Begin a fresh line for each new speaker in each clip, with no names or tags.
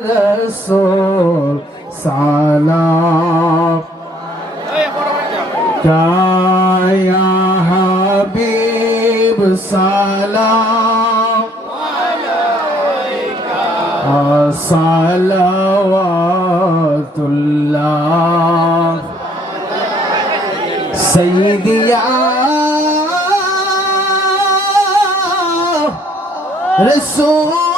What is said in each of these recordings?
رسول سلام يا حبيب سلام
عليك
صلوات الله سيدي يا رسول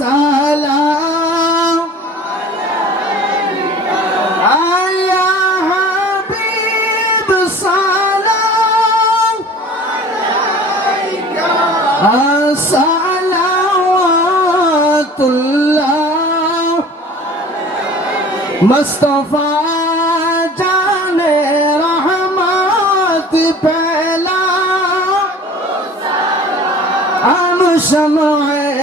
سالہ
آیا سالہ
سالہ تلا مستفا جان رحمت پہلا ہم سم